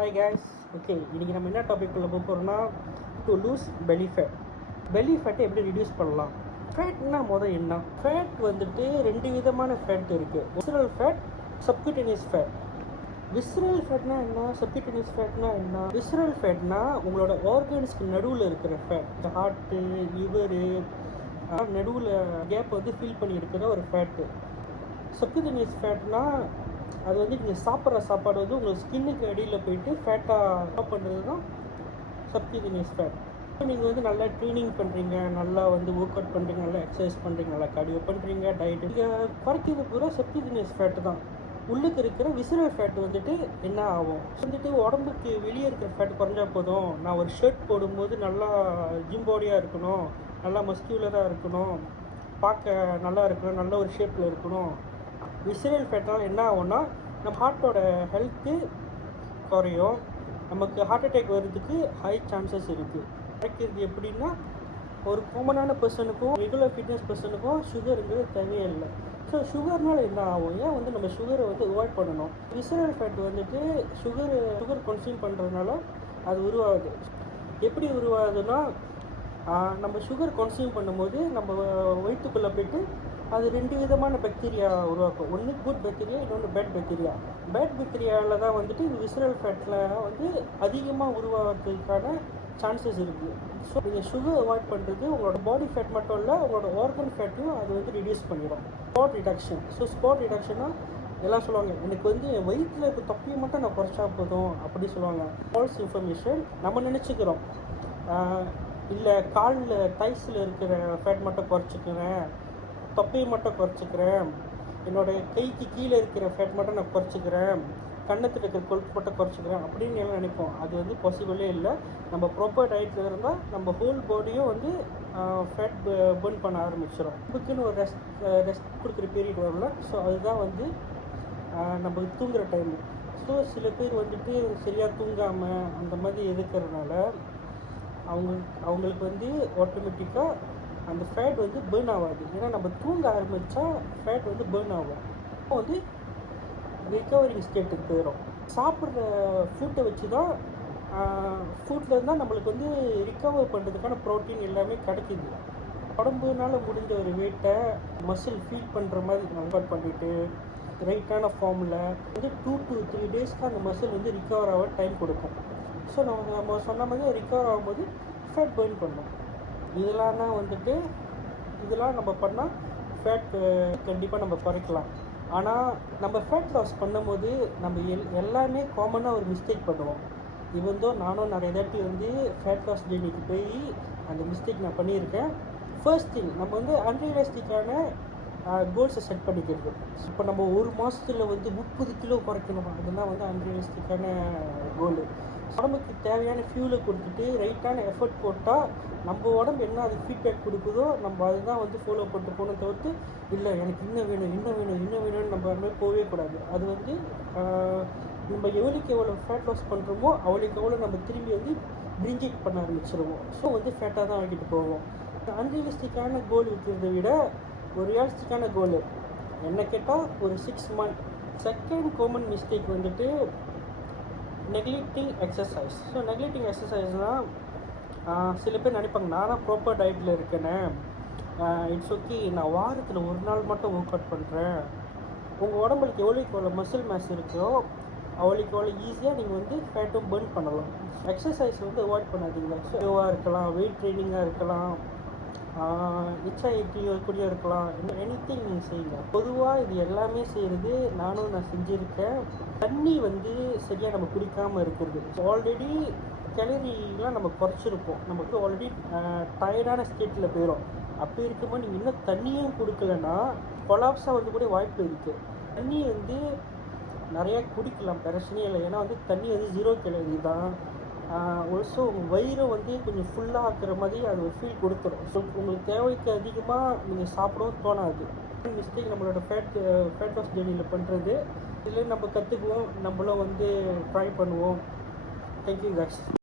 Hi guys. Okay, இன்றைக்கி நம்ம என்ன டாபிக் உள்ள போக போகிறோம்னா to lose belly fat. Belly ஃபேட்டை எப்படி ரெடியூஸ் பண்ணலாம்? ஃபேட்னா என்ன? ஃபேட் வந்துட்டு ரெண்டு விதமான ஃபேட் இருக்குது. Visceral fat, subcutaneous fat. Visceral ஃபேட்னா என்ன? சப்குட்டேனியஸ் ஃபேட்னா என்ன? விசரல் ஃபேட்னா உங்களோட ஆர்கன்ஸ்க்கு நடுவில் இருக்கிற ஃபேட். இந்த ஹார்ட்டு, லிவரு நடுவில் கேப் வந்து ஃபில் பண்ணி இருக்கிற ஒரு ஃபேட்டு. சப்குட்டேனியஸ் ஃபேட்னா அது வந்து நீங்கள் சாப்பிட்ற சாப்பாடு வந்து உங்கள் ஸ்கின்னுக்கு அடியில் போயிட்டு ஃபேட்டாக டாப் பண்ணுறது தான் சப்குட்டேனியஸ் ஃபேட். நீங்கள் வந்து நல்லா ட்ரைனிங் பண்ணுறீங்க, நல்லா வந்து ஒர்க் அவுட் பண்ணுறீங்க, நல்லா எக்ஸசைஸ் பண்ணுறீங்க, நல்லா கார்டியோ பண்ணுறீங்க, டயட் நீங்கள் குறைக்கிறது பூரா சப்குட்டேனியஸ் ஃபேட்டு தான். உள்ளுக்கு இருக்கிற விசரல் ஃபேட் வந்துட்டு என்ன ஆகும் வந்துட்டு உடம்புக்கு வெளியே இருக்கிற ஃபேட் குறைஞ்சா போதும். நான் ஒரு ஷர்ட் போடும்போது நல்லா ஜிம் பாடியாக இருக்கணும், நல்லா மஸ்குலராக இருக்கணும், பார்க்க நல்லா இருக்கணும், நல்ல ஒரு ஷேப்பில் இருக்கணும். விசரல் ஃபேட்டால் என்ன ஆகும்னா நம்ம ஹார்ட்டோட ஹெல்த்து குறையும், நமக்கு ஹார்ட் அட்டாக் வர்றதுக்கு ஹை சான்சஸ் இருக்குது. குறைக்கிறது எப்படின்னா ஒரு காமனான பர்சனுக்கும் ரெகுலர் ஃபிட்னஸ் பர்சனுக்கும் சுகருங்கிறது தேவையே இல்லை. ஸோ சுகர்னால் என்ன ஆகும்? ஏன் வந்து நம்ம சுகரை வந்து அவாய்ட் பண்ணணும்? விசரல் ஃபேட் வந்துட்டு சுகர் கன்சியூம் பண்ணுறதுனால அது உருவாகுது. எப்படி உருவாகுதுன்னா நம்ம சுகர் கன்சியூம் பண்ணும்போது நம்ம வயிற்றுக்குள்ளே போய்ட்டு அது ரெண்டு விதமான பாக்டீரியா உருவாக்கும். ஒன்று குட் பாக்டீரியா, இன்னொன்று பேட் பாக்டீரியா. பேட் பாக்டீரியாவில் தான் வந்துட்டு இந்த விசரல் ஃபேட்டில் வந்து அதிகமாக உருவாகிறதுக்கான சான்சஸ் இருக்குது. ஸோ நீங்கள் சுகர் அவாய்ட் பண்ணுறது உங்களோட பாடி ஃபேட் மட்டும் இல்லை, உங்களோட ஆர்கன் ஃபேட்டையும் அது வந்து ரிடியூஸ் பண்ணிடும். Spot reduction. ஸோ ஸ்பாட் ரிடக்ஷன்னா எல்லாம் சொல்லுவாங்க, எனக்கு வந்து என் வயிற்றில் இருக்க தொப்பியை மட்டும் நான் குறைச்சா போதும் அப்படி சொல்லுவாங்க. Falls information. நம்ம நினச்சிக்கிறோம் இல்லை காலில் டைஸில் இருக்கிற ஃபேட் மட்டும் குறைச்சிக்கிறேன், தொப்பையை மட்டும் குறைச்சிக்கிறேன், என்னோடய கைக்கு கீழே இருக்கிற ஃபேட் மட்டும் நான் குறைச்சிக்கிறேன், கண்ணத்தில் இருக்கிற கொழுப்பு மட்டும் குறைச்சிக்கிறேன் அப்படின்னு எல்லாம் நினைப்போம். அது வந்து பாசிபிளே இல்லை. நம்ம ப்ராப்பர் டயட்டில் இருந்தால் நம்ம ஹோல் பாடியும் வந்து ஃபேட் பர்ன் பண்ண ஆரம்பிச்சிடும். இதுக்குன்னு ஒரு ரெஸ்ட் கொடுக்குற பீரியட் வரல. ஸோ அதுதான் வந்து நம்ம தூங்குகிற டைமு. ஸோ சில பேர் வந்துட்டு சரியாக தூங்காமல் அந்த மாதிரி இருக்கிறதுனால அவங்களுக்கு வந்து ஆட்டோமேட்டிக்காக அந்த ஃபேட் வந்து பேர்ன் ஆகாது. ஏன்னா நம்ம தூங்க ஆரம்பித்தா ஃபேட் வந்து பேர்ன் ஆகும். அப்போ வந்து ரிகவரிங் ஸ்டேட்டுக்கு போயிடும். சாப்பிட்ற ஃபுட்டை வச்சு தான் ஃபுட்டில் இருந்தால் நம்மளுக்கு வந்து ரிகவர் பண்ணுறதுக்கான ப்ரோட்டீன் எல்லாமே கிடைக்கிது. உடம்புனால முடிஞ்ச ஒரு வெயிட்டை மசில் ஃபீல் பண்ணுற மாதிரி கன்வெர்ட் பண்ணிவிட்டு ரைட்டான ஃபார்மில் வந்து 2 to 3 டேஸ்க்கு அந்த மசில் வந்து ரிகவர் ஆக டைம் கொடுக்கும். ஸோ நம்ம சொன்ன மாதிரி ரிகவர் ஆகும்போது ஃபேட் பர்ன் பண்ணும். இதெல்லாம் நம்ம பண்ணால் ஃபேட் கண்டிப்பாக நம்ம குறைக்கலாம். ஆனால் நம்ம ஃபேட் லாஸ் பண்ணும்போது நம்ம எல்லாமே காமனாக ஒரு மிஸ்டேக் பண்ணுவோம். நானும் நிறைய தாட்டி வந்து ஃபேட் லாஸ் ஜெர்னிக்கு போய் அந்த மிஸ்டேக் நான் பண்ணியிருக்கேன். ஃபர்ஸ்ட் திங், நம்ம வந்து அன்ரியலிஸ்டிக்கான கோல்ஸை செட் பண்ணிக்கிறது. இப்போ நம்ம ஒரு மாதத்தில் வந்து 30 கிலோ குறைக்கணும், அதெல்லாம் வந்து அன்ரியலிஸ்டிக்கான கோலு. உடம்புக்கு தேவையான ஃபியூலை கொடுத்துட்டு ரைட்டான எஃபர்ட் போட்டால் நம்ம உடம்பு என்ன அதுக்கு ஃபீட்பேக் கொடுக்குதோ நம்ம அதுதான் வந்து ஃபாலோ பண்ணிட்டு போகணும். தவிர்த்து இல்லை எனக்கு இன்னும் வேணும்னு நம்ம அந்த மாதிரி போகவே கூடாது. அது வந்து நம்ம எவ்வளோ ஃபேட் லாஸ் பண்ணுறோமோ அவ்வளோக்கு நம்ம திரும்பி வந்து பிரிஞ்சிட் பண்ண ஆரம்பிச்சிருவோம். ஸோ வந்து ஃபேட்டாக தான் ஆகிட்டு போவோம். அன்ரியலிஸ்டிக்கான கோல் இருக்கிறத விட ஒரு ரியலிஸ்டிக்கான கோல் என்ன கேட்டால் ஒரு 6 months. செகண்ட் காமன் மிஸ்டேக் வந்துட்டு நெக்லெக்டிங் எக்ஸசைஸ். ஸோ நெக்லெக்டிங் எக்ஸசைஸ்னால் சில பேர் நினைப்பாங்க நானும் ப்ராப்பர் டயட்டில் இருக்கேனே, இட்ஸ் ஓகே, நான் வாரத்தில் ஒரு நாள் மட்டும் ஒர்க் அவுட் பண்ணுறேன். உங்கள் உடம்புக்கு எவ்வளோ மசில் மேஸ் இருக்கோ அவ்வளோக்கு ஈஸியாக நீங்கள் வந்து ஃபேட்டும் பர்ன் பண்ணலாம். எக்ஸசைஸ் வந்து அவாய்ட் பண்ணாதீங்க. யோகாக இருக்கலாம், வெயிட் ட்ரைனிங்காக இருக்கலாம், HIIT கூடிய இருக்கலாம், எனிதிங் நீங்கள் செய்யுங்க. பொதுவாக இது எல்லாமே செய்கிறது நான் செஞ்சுருக்கேன். தண்ணி வந்து சரியாக நம்ம குடிக்காமல் இருக்கிறது. ஆல்ரெடி கேலரிலாம் நம்ம குறைச்சிருப்போம், நமக்கு ஆல்ரெடி டயர்டான ஸ்டேட்டில் போயிடும். அப்படி இருக்கும்போது நீங்கள் இன்னும் தண்ணியும் கொடுக்கலன்னா கொலாப்ஸாக வந்து கூட வாய்ப்பு இருக்குது. தண்ணி வந்து நிறையா குடிக்கலாம், பிரச்சனையே இல்லை. ஏன்னா வந்து தண்ணி வந்து 0 கேலரி தான். ஆல்சோ உங்கள் வயிறு வந்து கொஞ்சம் ஃபுல்லாக ஆக்குற மாதிரி அது ஒரு ஃபீல் கொடுத்துரும். ஸோ உங்களுக்கு தேவைக்கு அதிகமாக நீங்கள் சாப்பிடவும் தோணாது. மிஸ்டேக் நம்மளோட ஃபேட் லாஸ் ஜெர்னியில் பண்ணுறது. இதில் நம்ம கற்றுக்குவோம், நம்மளும் வந்து ட்ரை பண்ணுவோம். Thank you guys.